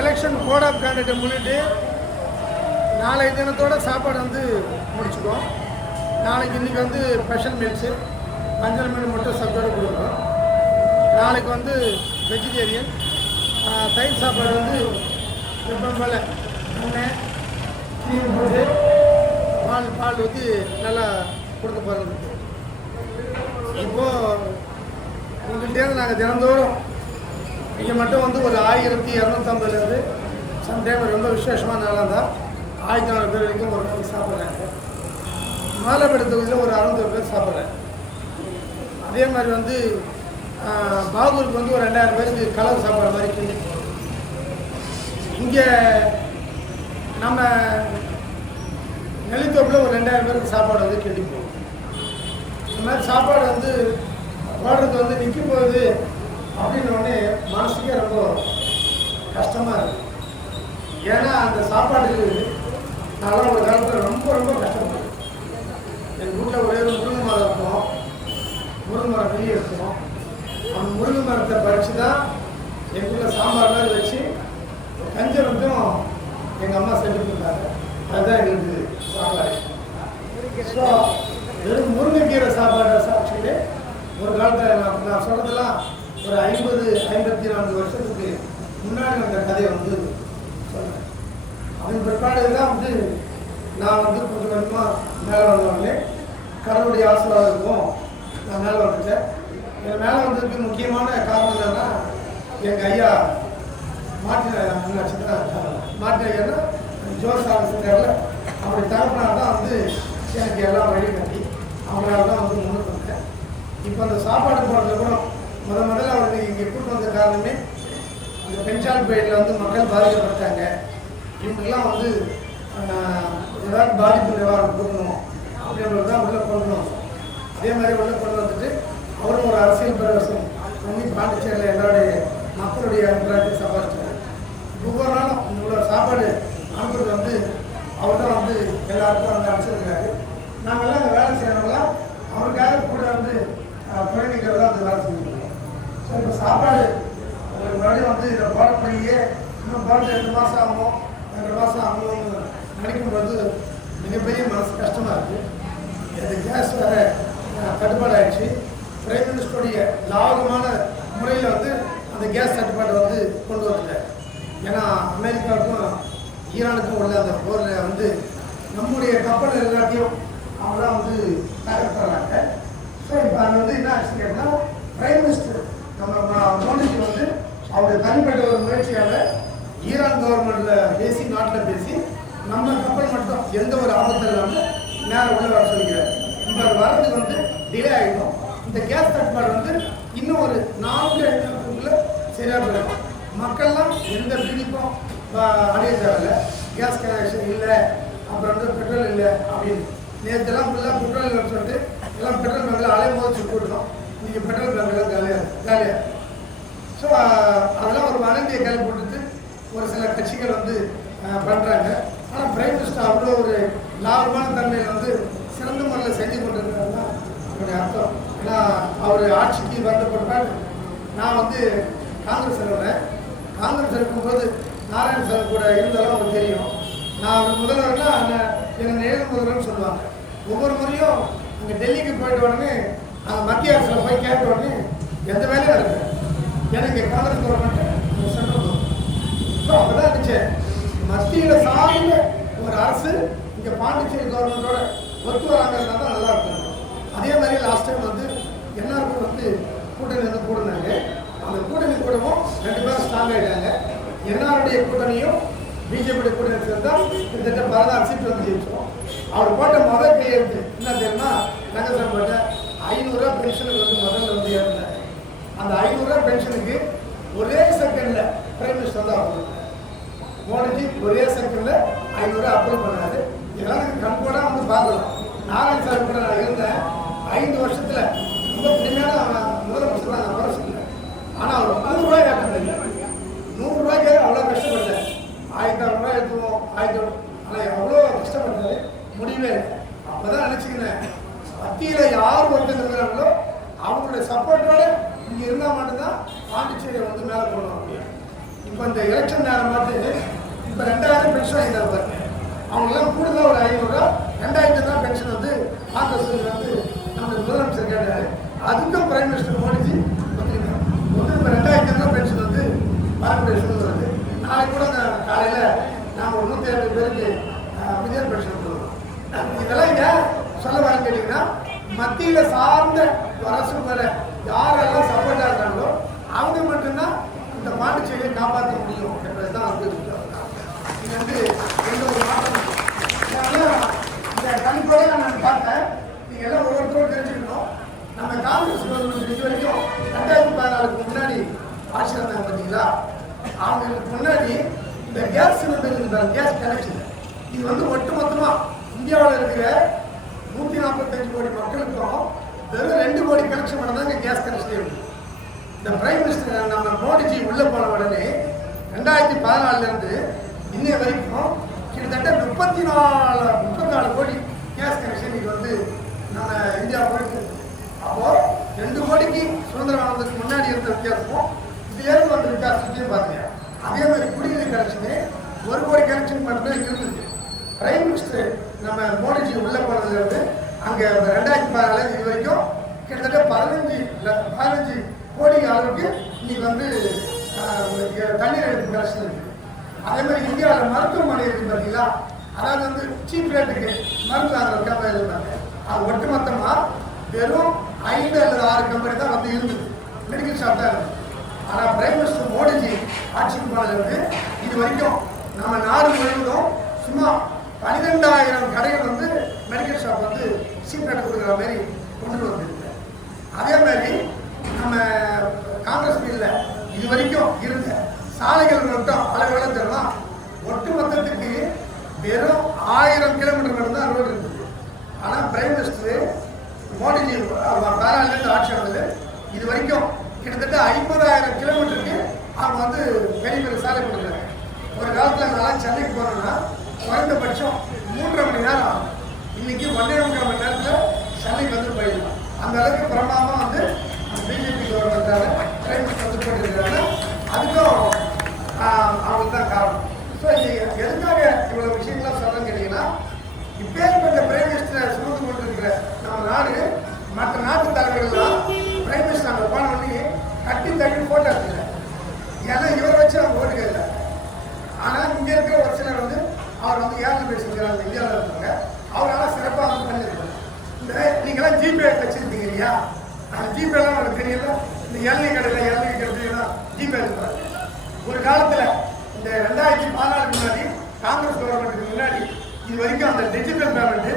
Election code of கான்டக்டை முன்னிட்டு நாளைய தினத்தோட சாப்பாடு வந்து முடிச்சுக்குவோம். நாளைக்கு இன்றைக்கி வந்து ஸ்பெஷல் மீல்ஸு மஞ்சள் மீன் மட்டும் சத்தோடு கொடுக்குறோம். நாளைக்கு வந்து வெஜிடேரியன் தயிர் சாப்பாடு வந்து எப்பவும் போல் எண்ணெய் கிரீம் போட்டு பால் ஊற்றி நல்லா கொடுக்க போகிறது. இப்போது உங்கள்கிட்டேருந்து நாங்கள் தினந்தோறும் இங்கே மட்டும் வந்து ஒரு 1250 சம்டைம் ரொம்ப விசேஷமான நாளாக தான் 1400 பேர் வரைக்கும் ஒரு நாளைக்கு சாப்பிட்றாங்க. மாலைப்பேட்டை தொகுதியில் ஒரு 600 பேர் சாப்பிட்றாங்க. அதே மாதிரி வந்து பாகூருக்கு வந்து ஒரு 2000 பேருக்கு கலவு சாப்பிட்ற மாதிரி கிண்டி இங்கே நம்ம நெல்லித்தோப்பில் ஒரு 2000 பேருக்கு சாப்பாடு வந்து கிண்டி போகும். இந்த மாதிரி சாப்பாடு வந்து போடுறது வந்து நிற்கும் போகுது அப்படின்னோடனே மனசுக்கே ரொம்ப கஷ்டமாக இருக்குது. ஏன்னா அந்த சாப்பாடுக்கு நல்லா ஒரு காலத்தில் ரொம்ப ரொம்ப கஷ்டப்படுது. எங்கள் வீட்டில் ஒரே ஒரு முருங்கை மரம் இருக்கும், முருங்கை மரம் வெளியே இருக்கும். அந்த முருங்கை மரத்தை பறித்து தான் எங்கள் வீட்டில் சாம்பார் மாதிரி வச்சு கஞ்சி மட்டும் எங்கள் அம்மா செஞ்சு கொடுத்தாங்க. அதுதான் எங்களுக்கு சாப்பாடு. ஸோ வெறும் முருங்கைக்கீரை சாப்பாடை சாப்பிட்டுட்டு ஒரு காலத்தில் நான் சொல்கிறதெல்லாம் ஒரு 54 வருஷத்துக்கு முன்னாடி அந்த கதையை வந்து சொன்னேன். அதன் பிற்பாடு தான் வந்து நான் வந்து கொஞ்சம் கொஞ்சமாக மேலே வந்தோடனே கடவுளுடைய ஆசீர்வாதம் இருக்கும் நான் மேலே வந்துட்டேன். என் மேலே வந்ததுக்கு முக்கியமான காரணம் என்னன்னா எங்கள் ஐயா மாட்டின ஐயா ஜோஸ் ஆஃபீஸர்ல அவருடைய தகப்பனார் தான் வந்து எனக்கு எல்லாம் வழி கட்டி அவங்களால தான் வந்து முன்னுக்கு வந்தேன். இப்போ அந்த சாப்பாடு போடுறது கூட முதல்ல அவருக்கு இங்கே கூட்டு வந்த காரணமே இந்த பெஞ்சால் பயிரில் வந்து மக்கள் பாதிக்கப்பட்டாங்க. இவங்கெல்லாம் வந்து ஏதாவது பாதிப்பு நிவாரணம் கொடுக்கணும் அப்படின்றது தான் உள்ளே கொள்ளணும். அதே மாதிரி உள்ளே கொண்டு வந்துட்டு அவரும் ஒரு அரசியல் பிரவேசம் பண்ணி பாண்டிச்சேரியில் எல்லாருடைய மக்களுடைய அபிப்பிராயத்தை சம்பாதிச்சார். ஒவ்வொரு நாளும் இவ்வளோ சாப்பாடு அனுப்புறது வந்து அவர் தான் வந்து எல்லாருக்கும் வந்து அனுப்பிச்சிருக்கிறாரு. நாங்கள்லாம் அந்த வேலை செய்யறவங்களாம் அவருக்காக கூட வந்து குறைநிக்கிறதா அந்த வேலை செஞ்சுருக்கோம். ஸோ இப்போ சாப்பாடு மறுபடியும் வந்து இதை போடப்படியே இன்னும் போட 2 மாதம் ஆகும் 2 மாதம் ஆகணும்னு நினைக்கும்போது மிகப்பெரிய மனசு கஷ்டமாக இருக்குது. இந்த கேஸ் வேறு தட்டுப்பாடு ஆகிடுச்சு. பிரைம் மினிஸ்டருடைய லாபகமான முறையில் வந்து அந்த கேஸ் தட்டுப்பாட்டை வந்து கொண்டு வந்துட்டார். ஏன்னா அமெரிக்காவுக்கும் ஈரானுக்கும் உள்ள அந்த போரில் வந்து நம்முடைய கப்பல் எல்லாத்தையும் அவங்க தான் வந்து தகர்த்துறாங்க. ஸோ இப்போ அது வந்து என்ன ஆச்சு கேட்டால் பிரைம் மினிஸ்டர் நம்ம மோடிஜி வந்து அவருடைய தனிப்பட்ட ஒரு முயற்சியால் ஈரான் கவர்மெண்ட்டில் பேசி நாட்டில் பேசி நம்ம கப்பல் மட்டும் எந்த ஒரு ஆபத்தும் இல்லாமல் நேரம் உள்ள வர சொல்லிக்கிறார். இப்போ அது வரதுக்கு வந்து டிலே ஆகிடும். இந்த கேஸ் தட்டுப்பாடு வந்து இன்னும் ஒரு 4-5 நாட்களுக்குள்ள சரியாக போயிடும். மக்கள்லாம் எந்த பிடிப்பும் அடைய தேவையில்லை. கேஸ் கனெக்ஷன் இல்லை, அப்புறம் வந்து பெட்ரோல் இல்லை அப்படின்னு நேற்றுலாம் ஃபுல்லாக பெட்ரோல் இல்லைன்னு சொல்லிட்டு எல்லாம் பெட்ரோல் பங்கில் அலையும் போது சுட்டுவிட்டோம். இன்றைக்கி பெட்ரோல் பங்கெல்லாம் காலியாக. ஸோ அதெல்லாம் ஒரு வதந்தியை கையில் போட்டுட்டு ஒரு சில கட்சிகள் வந்து பண்ணுறாங்க. ஆனால் பிரைம் மினிஸ்டர் அவ்வளோ ஒரு லாபமான தன்மையில் வந்து சிறந்த முறையில் செஞ்சு கொண்டிருக்கிறது தான் என்னுடைய அர்த்தம். ஏன்னா அவர் ஆட்சிக்கு வந்த பிற்பாடு நான் வந்து காங்கிரஸ் இருக்கிறேன். காங்கிரஸ் இருக்கும்போது நாராயணசாமி கூட இருந்தாலும் அவங்களுக்கு தெரியும். நான் அவர் முதல்வர்னா என்னை நேரு முதல்வர்னு சொல்லுவாங்க. ஒவ்வொரு முறையும் அங்கே டெல்லிக்கு போயிட்ட உடனே அங்கே மத்திய அரசில் போய் கேட்ட உடனே எந்த வேலையும் நடக்குது எனக்கு காங்கிரஸ் கவர்மெண்ட் சென்ட்ரல் ஸோ அப்போ தான் இருந்துச்சு. மத்தியில் சார்ந்த ஒரு அரசு இங்கே பாண்டிச்சேரி கவர்மெண்ட்டோட ஒத்து வராங்கிறதுனால தான் நல்லா இருக்கும். அதே மாதிரி லாஸ்ட் டைம் வந்து எல்லாருக்கும் வந்து கூட்டணி வந்து கூடினாங்க. அந்த கூட்டணி கூடவும் 2 பேரும் ஸ்ட்ராங் ஆகிட்டாங்க. எல்லாருடைய கூட்டணியும் பிஜேபியுடைய கூட்டணி சேர்ந்தால் கிட்டத்தட்ட 16 சீட்டு வந்து ஜெயிச்சோம். அவர் போட்ட முதல் கையெழுத்து என்ன தெரியுமா? ரங்கசாமி போட்ட 500 ரூபா பென்ஷனுக்கு வந்து முதல்ல வந்து ஏறினார். அந்த 500 ரூபா பென்ஷனுக்கு ஒரே செகண்டில் பிரைம் மினிஸ்டர் தான் அப்ரூவ் பண்ணார். மோடிஜி ஒரே செகண்டில் 500 ரூபா அப்ரூவ் பண்ணாரு. எல்லாருக்கும் கண்கூடாக வந்து பார்க்கலாம். நாராயணசாமி கூட நான் இருந்தேன். 5 வருஷத்தில் ரொம்ப புதுமையான முதலமைச்சர் தான் நான் வருஷம் இல்லை. ஆனால் அவர் 100 ரூபாய் ஏற்றது இல்லை. 100 ரூபாய்க்காக அவ்வளோ கஷ்டப்பட்டார். 1000 ரூபாய் எடுத்துவோம் 1000. ஆனால் எவ்வளோ கஷ்டப்பட்டாரு, முடியவே இல்லை. அப்போ தான் நினச்சிக்கினேன் மத்தியில் யார் ஒருத்தர் இருக்கிறாங்களோ அவங்களுடைய சப்போர்ட்டோட இங்கே இருந்தால் மட்டும்தான் பாண்டிச்சேரியை வந்து மேலே போகணும் அப்படின்னு. இப்போ இந்த எலெக்ஷன் நேரம் பார்த்து இப்போ 2000 பென்ஷன் ஆகிட்டாங்க பாருங்க. அவங்கெல்லாம் கூடுதலாக ஒரு 500 ரூபா 2000 தான் பென்ஷன் வந்து காங்கிரஸ் வந்து நம்ம முதலமைச்சர் கேட்டார். அதுக்கும் பிரைம் மினிஸ்டர் மோடிஜி வந்துருக்காங்க. வந்து இப்போ 2000 தான் பென்ஷன் வந்து வரக்கூடிய சூழ்நிலை வருது. நாளைக்கு கூட அந்த காலையில் நாம் ஒரு 107 பேருக்கு விஜய் பென்ஷன் கொடுக்குறோம். இதெல்லாம் ஏன் சொல்ல வரேன்னு கேட்டிங்கன்னா, மத்தியில் சார்ந்த அரசு மேலே யாரெல்லாம் சப்போர்ட்டாக இருக்காங்களோ அவங்க மட்டும்தான் இந்த பாண்டிச்சேரியை காப்பாற்ற முடியும் என்பதுதான் வந்து இது வந்து எந்த ஒரு மாற்றம். இந்த கணிப்போட நான் பார்த்தேன். நீங்கள் எல்லாம் ஒவ்வொருத்தரும் தெரிஞ்சுக்கணும். நம்ம காங்கிரஸ் கவர்மெண்ட் இது வரைக்கும் 2014 முன்னாடி ஆட்சி இருந்தாங்க பார்த்தீங்களா, அவங்களுக்கு முன்னாடி இந்த கேஸ் சிலிண்டர் கேஸ் கனெக்ஷன் இது வந்து ஒட்டுமொத்தமாக இந்தியாவில் இருக்கிற 145 கோடி மக்களுக்கும் வெறும் 2 கோடி கனெக்ஷன் பண்ண தான் கேஸ் கனெக்ஷன் இருக்கு. இந்த பிரைம் மினிஸ்டர் நம்ம மோடிஜி உள்ள போன உடனே 2014 இன்னைய வரைக்கும் கிட்டத்தட்ட 34 கோடி கேஸ் கனெக்ஷன் இது வந்து நம்ம இந்தியா போயிட்டு. அப்போ 2 கோடிக்கு சுதந்திரம் ஆனதுக்கு முன்னாடி இருந்த வித்தியாசமும் இதுலேருந்து வந்த வித்தியாசத்தையும் பாருங்க. அதே மாதிரி குடிநீர் கனெக்ஷனு 1 கோடி கனெக்ஷன் மட்டும் இருந்தது. பிரைம் மினிஸ்டர் நம்ம மோடிஜி உள்ள போனதுல இருந்து அங்கே 2014 இது வரைக்கும் கிட்டத்தட்ட 15 கோடி அளவுக்கு இன்னைக்கு வந்து தண்ணீர் எடுப்பு கனெக்ஷன் இருக்கு. அதே மாதிரி இந்தியாவில் மருத்துவமனை இருக்கு பார்த்தீங்களா, அதாவது வந்து சீப் ரேட்டுக்கு மருந்து கம்பெனி இருந்தாங்க. அது ஒட்டுமொத்தமாக வெறும் 5 அல்லது 6 கம்பெனி தான் வந்து இருந்தது, மெடிக்கல் ஷாப் தான் இருந்தது. ஆனால் பிரைம் மினிஸ்டர் மோடிஜி ஆட்சிக்கு போனதுலேருந்து இது வரைக்கும் நம்ம நாடு முழுவதும் சும்மா 12,000 கடைகள் வந்து மெடிக்கல் ஷாப் வந்து சீப் ரேட் கொடுக்குற மாதிரி கொண்டு வந்துருக்கு. அதே மாதிரி நம்ம காங்கிரஸ் பீரியட்ல இது வரைக்கும் இருந்த சாலைகள் மட்டும் அளவுகளை தரலாம். ஒட்டு மொத்தத்துக்கு வெறும் 1000 கிலோமீட்டர் மட்டும் தான் ரோடு இருக்குது. ஆனால் பிரைம் மினிஸ்டர் மோடிஜி பேராலேருந்து ஆட்சி ஆனது இது வரைக்கும் கிட்டத்தட்ட 50,000 கிலோமீட்டருக்கு அவங்க வந்து பெரிய பெரிய சாலை கொடுக்குறாங்க. ஒரு காலத்தில் நல்லா சென்னைக்கு போனோம்னா குறைந்தபட்சம் 3.5 மணி நேரம் ஆகும். இன்னைக்கு 1.5 மணி நேரத்தில் சென்னைக்கு வந்து போயிடலாம். அந்த அளவுக்கு பிரமாதமாக வந்து பிஜேபி கவர்மெண்ட்டால் பிரைம் மினிஸ்டர் வந்து போட்டுருக்கிறாங்க. அதுக்கும் அவங்க தான் காரணம். ஸோ இது எதுக்காக இவ்வளோ விஷயங்கள்லாம் சொல்கிறேன்னு கேட்டிங்கன்னா, இப்பேற்பட்ட பிரைம் மினிஸ்டரை சுமந்து கொண்டிருக்கிற நம்ம நாடு மற்ற நாட்டு தலைவர்கள்லாம் பிரைம் மினிஸ்டர் அங்கே போன உடனே கட்டி தட்டி போட்டோ எடுத்துக்கல. ஏன்னா இவரை வச்சு அவங்க ஓட்டுக்க இல்லை. ஆனால் இங்கே இருக்கிற ஒரு சிலர் வந்து அவர் வந்து ஏழு பேசுகிறாங்க இந்தியாவில் இருக்காங்க. அவரால் சிறப்பாக வந்து பண்ணியிருக்காங்க. இந்த நீங்களாம் ஜிபே வச்சுருப்பீங்க இல்லையா, அந்த ஜிபேலாம் உங்களுக்கு தெரியல. இந்த எல்லை கடையில் ஜிபே இருப்பாங்க. ஒரு காலத்தில் இந்த 2014 முன்னாடி காங்கிரஸ் கவர்மெண்ட்டுக்கு முன்னாடி இது வரைக்கும் அந்த டிஜிட்டல் பேமெண்ட்டு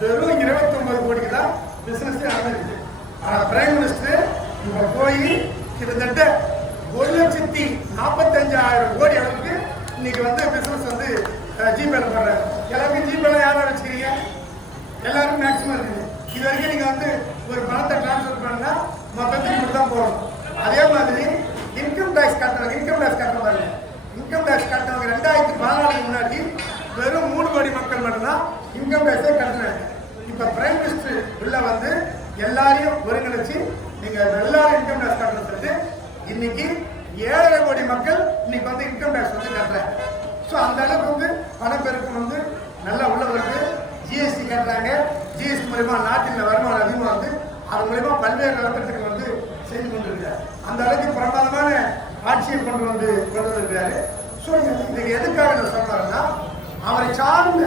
வெறும் 29 கோடிக்கு தான் பிஸ்னஸே நடந்துருக்கு. ஆனால் பிரைம் மினிஸ்டர் இப்போ போய் கிட்டத்தட்ட 1,45,000 கோடி அளவுக்கு இன்னைக்கு வந்து பிஸ்னஸ் வந்து ஜிபேல பண்ணுறாங்க. எல்லாருக்கும் ஜிபேல யாரும் வச்சுக்கிறீங்க? எல்லாருக்கும் மேக்ஸிமம் இருக்குது. இது வரைக்கும் நீங்கள் வந்து ஒரு பணத்தை டிரான்ஸ்ஃபர் பண்ணால் மொத்தத்துக்கு மட்டும் தான் போகணும். அதே மாதிரி இன்கம் டேக்ஸ் கட்டுறவங்க இன்கம் டேக்ஸ் கட்டினவங்க 2014 முன்னாடி வெறும் 3 கோடி மக்கள் மட்டும்தான் இன்கம் டேக்ஸே கட்டினாங்க. இப்போ பிரைம் மினிஸ்டர் உள்ள வந்து எல்லாரையும் ஒருங்கிணைச்சு நீங்கள் எல்லாரும் இன்கம் டேக்ஸ் கட்டுறது இன்னைக்கு 7.5 கோடி மக்கள் இன்னைக்கு வந்து இன்கம் டேக்ஸ் வந்து கட்டுறாங்க. ஸோ அந்த அளவுக்கு வந்து பணப்பெருக்கம் வந்து நல்லா உள்ள வருது. ஜிஎஸ்டி கட்டுறாங்க. ஜிஎஸ்டி மூலமா நாட்டில் வருமானம் அதிகமாக வந்து அது மூலமா பல்வேறு நலத்திட்டங்கள் வந்து செய்து கொண்டிருக்காரு. அந்த அளவுக்கு பிரமாதமான ஆட்சியை கொண்டு வந்திருக்கிறாரு. ஸோ இதுக்கு எதுக்காக நான் சொல்றேன்னா, அவரை சார்ந்த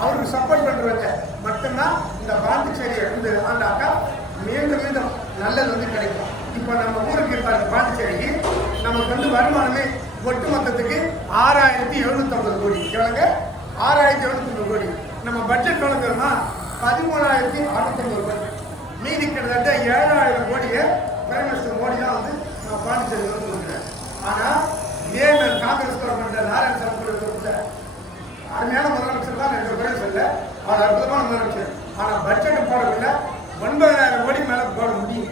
அவருக்கு சப்போர்ட் பண்றவங்க மட்டும்தான் இந்த பாண்டிச்சேரியை வந்து ஆண்டாக்கா மீண்டும் நல்லது வந்து கிடைக்கும். இப்போ நம்ம ஊருக்கு பாண்டிச்சேரிக்கு நமக்கு வந்து வருமானமே ஒட்டு மொத்தத்துக்கு 6,750 கோடி. எவ்வளோங்க? 6,750 கோடி. நம்ம பட்ஜெட் வழங்குறோம்னா 13,650 கோடி. மீதி கிட்டத்தட்ட 7,000 கோடியை பிரைம் மினிஸ்டர் மோடி தான் வந்து நம்ம பாண்டிச்சேரி வந்து கொடுக்குறாரு. ஆனால் இதே காங்கிரஸ் கவர்மெண்ட் நாராயணசாமி கொடுத்த அருமையான முதலமைச்சர் தான் எனக்கு பேர் சொல்ல, அவர் அற்புதமான முதலமைச்சர். ஆனால் பட்ஜெட்டை போடவில்லை. 9,000 கோடி மேலே போட முடியும்.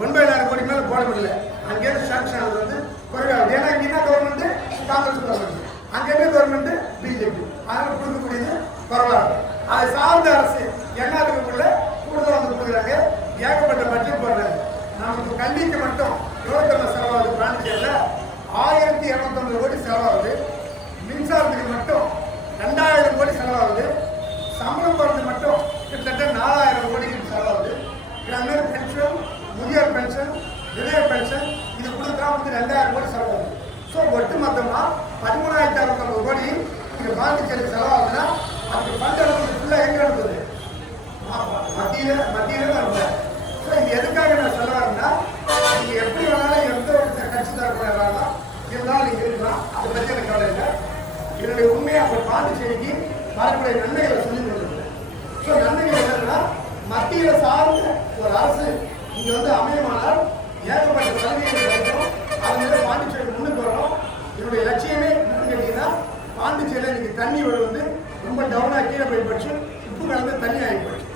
9,000 கோடி மேலே போட முடியல. அங்கேருந்து சாங்ஷன் ஆனது வந்து குறைவாகுது. ஏன்னா இங்கே என்ன கவர்மெண்ட்? காங்கிரஸ் கவர்மெண்ட். அங்கே என்ன கவர்மெண்ட்? பிஜேபி. அதனால் கொடுக்கக்கூடியது பரவாயில்ல. அதை சார்ந்த அரசு என்னாதுக்குள்ள கூடுதல் வந்து கொடுக்குறாங்க. ஏகப்பட்ட பட்ஜெட் போடுறாங்க. நமக்கு கல்விக்கு மட்டும் 27 செலவாகுது. பாண்டிச்சேரியில் 1,250 கோடி விதவை பென்ஷன் இது கொடுத்தா வந்து 2000 கோடி செலவாகுது. ஸோ ஒட்டுமொத்தமாக 13,650 கோடி இங்கே பாண்டிச்சேரிக்கு செலவாகுதுன்னா அதுக்கு ஃபண்ட் எடுக்கிறது ஃபுல்லாக எங்கே எடுக்குது? மத்தியில் தான் இருந்தேன். ஸோ இது எதுக்காக நான் சொல்ல வரேன்னா, நீங்கள் எப்படி வேணாலும் எந்த ஒரு கட்சி தரக்கூடிய வேணாலும் இருந்தாலும் நீங்கள் இருக்கலாம், அதை பற்றி எனக்கு கவலை இல்லை. என்னுடைய உண்மையை அப்போ பாண்டிச்சேரிக்கு வரக்கூடிய நன்மைகளை சொல்லி கொடுக்குறேன். ஸோ நன்மைகள் என்னன்னா, மத்தியில் சார்ந்த ஒரு அரசு இங்கே வந்து அமையமானால் ஏகப்பட்ட சலுகைகள் கிடைக்கும். அதனால பாண்டிச்சேரி முன்னுக்கு வரணும். என்னுடைய லட்சியமே என்னன்னு கேட்டீங்கன்னா, பாண்டிச்சேரியில் இன்னைக்கு தண்ணி வந்து ரொம்ப டவுனாக கீழே போய் போச்சு, உப்பு கலந்து தண்ணி ஆகி போச்சு.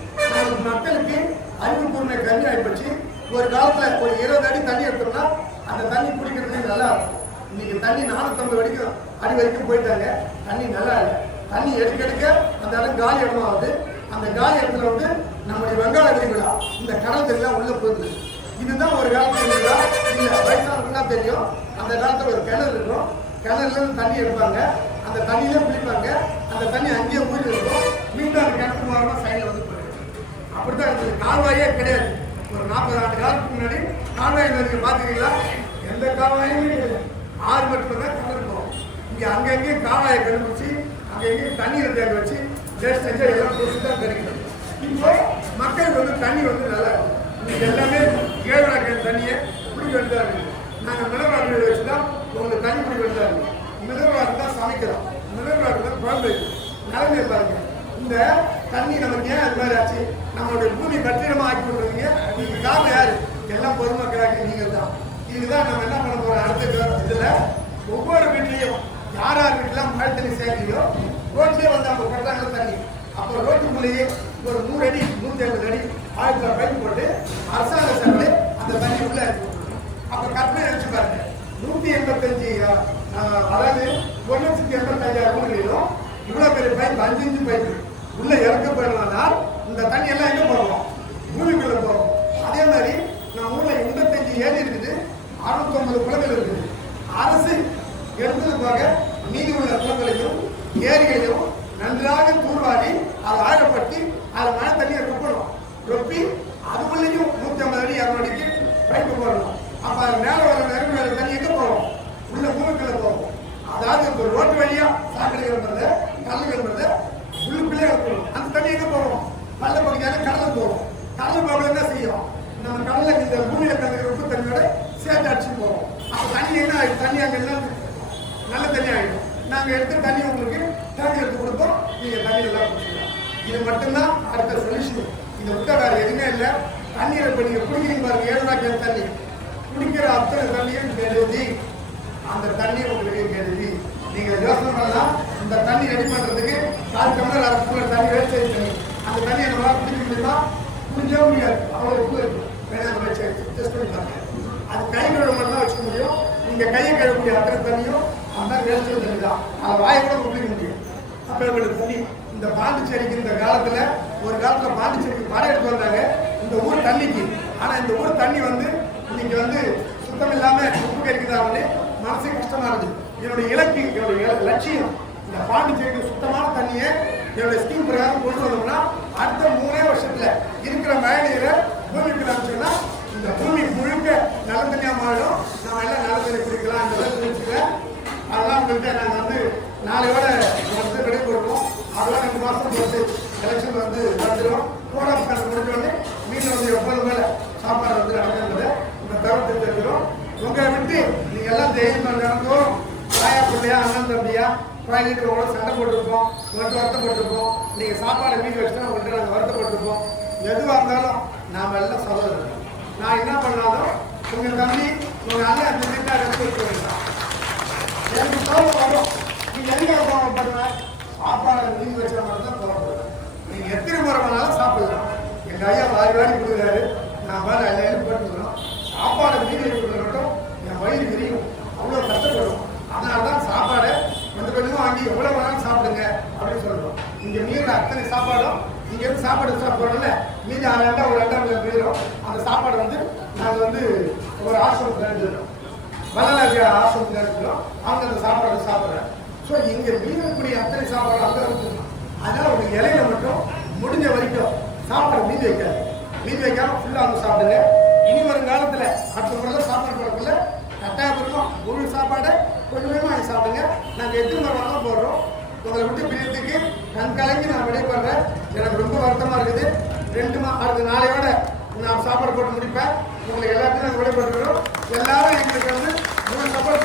மக்களுக்கு அறிவுக்கூர்மை கம்மி ஆகி போச்சு. ஒரு காலத்தில் ஒரு 20 அடி தண்ணி எடுத்தோம்னா அந்த தண்ணி குடிக்கிறதுக்கு நல்லா இருக்கும். இன்னைக்கு தண்ணி 450 அடி வரைக்கும் போயிட்டாங்க. தண்ணி நல்லா இல்லை. தண்ணி எடுக்க அந்த இடம் காலி இடமா ஆகுது. அந்த காலி இடத்துல வந்து நம்முடைய வங்காள விரிகுடா இந்த கடல் தண்ணிலாம் உள்ள போகுது. இதுதான் ஒரு காலத்துல இல்லை, வயசானதுலாம் தெரியும். அந்த காலத்தில் ஒரு கிணறு இருக்கும். கிணறுல இருந்து தண்ணி எடுப்பாங்க, அந்த தண்ணியிலே குளிப்பாங்க. அந்த தண்ணி அங்கேயே ஊறி இருக்கும். மீண்டும் அந்த கிணத்து மூலமா சைடில் வந்து போயிடும். அப்படித்தான் இருந்தது. கால்வாயே கிடையாது. ஒரு 40 ஆண்டு காலத்துக்கு முன்னாடி கால்வாய் நீங்க பார்த்துக்கிறீங்களா? எந்த கால்வாயுமே கிடையாது. 6 மட்டும் தான் கிணறு போகும். இங்கே அங்கங்கேயும் கால்வாயை கண்டுபிடிச்சி அங்கங்கேயும் தண்ணீர் தேங்க வச்சு வேஸ்டேஜ் எல்லாம் கொடுத்து தான் கிடைக்கிறது. இப்போ மக்களுக்கு வந்து தண்ணி வந்து நல்லா இருக்கும். இன்னைக்கு எல்லாமே 7 ரூபாய்க்கு தண்ணியை குடிக்க வேண்டியதாக இருக்குது. நாங்கள் மிளகு வாட்டர் வச்சு தான் உங்களுக்கு தண்ணி குடிக்க வேண்டியதாக இருக்குது. மிளகு வாட்டர் தான் சமைக்கிறோம், மிளகு வாட்டர் தான் குழம்பு வைக்கிறோம். நிலைமை பாருங்க. இந்த தண்ணி நமக்கு ஏன் அது மாதிரி ஆச்சு? நம்மளுடைய பூமி கட்டிடமா ஆக்கி கொடுக்குறீங்க. இதுக்கு காரணம் யாரு? எல்லாம் பொதுமக்களாக நீங்கள் தான். இதுதான் நம்ம என்ன பண்ண போறோம் அடுத்த இதுல. ஒவ்வொரு வீட்லையும் யார் யார் வீட்டுலாம் மழை தண்ணி சேர்க்கலையோ ரோட்லயே வந்து அவங்க கொட்டாங்க தண்ணி. அப்போ ரோட்டுக்குள்ளேயே ஒரு 100 அடி 150 அடி ஆயிரத்துல பைப் போட்டு அரசாங்க செலவு அந்த தண்ணி உள்ள இருக்கு. அப்ப கற்பனை நினைச்சு பாருங்க. 185 அதாவது 1,85,000 ஊர்களிலும் இவ்வளவு பெரிய பைப் 5 இன்ச்சு பைப் உள்ள இறக்கப்படுறதுனால் இந்த தண்ணி எல்லாம் எங்க போகும்? பூமிக்குள்ள போகும். அதே மாதிரி நம்ம ஊர்ல 85 ஏரி இருக்குது, 650 குளங்கள் இருக்குது. அரசு எடுத்தது போக மீதி உள்ள குளங்களையும் ஏரிகளையும் நன்றாக தூர்வாரி அதை ஆழப்படுத்தி அதில் மழை தண்ணியை ரொப்பணும். ரொப்பி அதுக்குள்ளேயும் 150 அடி 200 அடிக்கு பைப்பு போடணும். அப்ப அது மேல வர நெருங்க மேல தண்ணி எங்க போகும்? உள்ள பூமிக்குள்ள போகும். அதாவது இப்போ ரோட்டு வழியா சாக்கடைகள் வருது, கல்லுகள் வருது, உள்ளுக்குள்ளே இருக்கணும். அந்த தண்ணி எங்க போகும்? பள்ள பகுதியான கடலுக்கு போகும். கடல் போக என்ன செய்யும்? நம்ம கடல்ல இந்த பூமியில கலந்துக்கிற உப்பு தண்ணியோட சேர்த்து அடிச்சு போவோம். அப்ப தண்ணி என்ன ஆயிடும்? தண்ணி அங்க என்ன நல்ல தண்ணி ஆகிடும். நாங்கள் எடுத்து தண்ணி உங்களுக்கு தேவை எடுத்து கொடுப்போம், நீங்கள் தண்ணி எல்லாம் குடிச்சிக்கலாம். இது மட்டும்தான் அடுத்த சொல்யூஷன். இதை விட்ட வேறு எதுவுமே இல்லை. தண்ணீரை இப்போ நீங்கள் குடிக்கிறீங்க பாருங்க, 7 ரூபாய்க்கு தண்ணி குடிக்கிற அத்தனை தண்ணியும் கெடுதி. அந்த தண்ணி உங்களுக்கு கெடுதி. நீங்கள் யோசனை பண்ணலாம், இந்த தண்ணி ரெடி பண்ணுறதுக்கு 4 டம்ளர் 1/2 டம்ளர் தண்ணி வேஸ்டேஜ் பண்ணி அந்த தண்ணியை நம்மளால் குடிக்க முடியுமா? குடிக்கவே முடியாது. அவ்வளோ உப்பு இருக்கும். வேணா வச்சு டெஸ்ட் பண்ணி பாருங்க. அது கை கழுவ மட்டும் தான் வச்சுக்க முடியும். நீங்கள் கையை கழுவக்கூடிய அத்தனை தண்ணியும் அந்த வேஸ்டேஜ் தண்ணி தான். அதை வாயை கூட குடிக்க முடியும். அப்போ உங்களுக்கு தண்ணி இந்த பாண்டிச்சேரிக்கு இந்த காலத்தில் ஒரு காலத்தில் பாண்டிச்சேரிக்கு படம் எடுத்து வந்தாங்க இந்த ஊர் தண்ணிக்கு. ஆனால் இந்த ஊர் தண்ணி வந்து இன்னைக்கு வந்து சுத்தம் இல்லாமல் உப்பு கறிக்குதாங்கன்னு மனசு கஷ்டமா இருந்துச்சு. என்னுடைய இலக்கு, என்னுடைய லட்சியம் இந்த பாண்டிச்சேரிக்கு சுத்தமான தண்ணியை என்னுடைய ஸ்கீம் பிரகாரம் கொண்டு வந்தோம்னா அடுத்த 3 வருஷத்துல இருக்கிற மழை நீரை பூமிக்குள்ள அனுப்பிச்சோம்னா இந்த பூமி முழுக்க நல்ல தண்ணியாக மாறிடும். நம்ம எல்லாம் நல்ல தண்ணி குடிக்கலாம். அந்த தெரிஞ்சுக்கிறேன். அதெல்லாம் உங்கள்கிட்ட நாங்கள் வந்து நாளையோட வந்து விடை கொடுப்போம். அதெல்லாம் 2 மாதம் வந்து எலெக்ஷன் வந்து நடந்துடும். கோட் ஆஃப் கான்டக்ட் முடிஞ்சோடனே மீண்டும் வந்து எப்போது மேலே சாப்பாடு வந்து நடக்கிறது இந்த தகவல் தெரிஞ்சிடும். உங்களை விட்டு நீங்கள் எல்லாம் தைரியமாக நடந்தோம். தாயா பிள்ளையா அண்ணன் தம்பியா குழந்தைங்க கூட சண்டை போட்டிருப்போம், உங்கள்கிட்ட வருத்தப்பட்டிருப்போம். நீங்கள் சாப்பாடை வீட்டு வச்சுட்டா உங்கள்கிட்ட நாங்கள் வருத்தப்பட்டிருப்போம். எதுவாக இருந்தாலும் நாம் எல்லாம் சகோதரர்கள். நான் என்ன பண்ணாலும் உங்கள் தம்பி உங்கள் அண்ணன் அந்த வீட்டாக எடுத்து வேண்டாம். எனக்கு கோபம் வரும். நீங்கள் எங்கே கோபப்படுவேன்? சாப்பாடு மீன் வச்சுற மாதிரி தான் கோபப்படுவேன். நீங்கள் எத்தனை முறை வேணாலும் சாப்பிடலாம். எங்கள் ஐயா வாரி வாரி கொடுக்குறாரு, நான் வேலை எல்லாம் போட்டுக்கிறோம். சாப்பாடு மீன் வைக்கிறது மட்டும் என் வயிறு விரியும், அவ்வளோ கஷ்டப்படும். அதனால தான் சாப்பாடை கொஞ்சம் கொஞ்சமாக வாங்கி எவ்வளோ வேணாலும் சாப்பிடுங்க அப்படின்னு சொல்கிறோம். இங்கே மீற அத்தனை சாப்பாடும் இங்கே இருந்து சாப்பாடு சாப்பிட்றோம்ல, மீதி 6 ரெண்டா ஒரு 2 மீறும். அந்த சாப்பாடு வந்து நாங்கள் வந்து ஒரு ஆசிரமத்தில் எடுத்துக்கிறோம், வள்ளலாஜி ஆசிரமத்தில் எடுத்துக்கிறோம். அவங்க அந்த சாப்பாடு சாப்பிட்றேன். ஸோ இங்கே மீறக்கூடிய அத்தனை சாப்பாடு அங்கே வந்துடும். அதனால ஒரு இலையில மட்டும் முடிஞ்ச வரைக்கும் சாப்பாடு மீதி வைக்காது. மீதி வைக்காம ஃபுல்லாக வந்து சாப்பிடுங்க. இனி வரும் காலத்தில் அடுத்த முறையில் சாப்பாடு போடக்குள்ள கட்டாயம் இருக்கும். முழு சாப்பாடை கொஞ்சம் கொஞ்சமாக வாங்கி சாப்பிடுங்க. நாங்கள் எத்தனை முறை வேணாலும் போடுறோம். உங்களை விட்டு பிரியத்துக்கு கண் கலங்கி நான் விடைபடுறேன். எனக்கு ரொம்ப வருத்தமாக இருக்குது. அடுத்த நாளையோட நான் சாப்பாடு போட்டு முடிப்பேன். உங்களுக்கு எல்லாத்தையும் நாங்கள் விடைபெற்றுக்கிறோம். எல்லாரும் எங்களுக்கு முழு சப்போர்ட்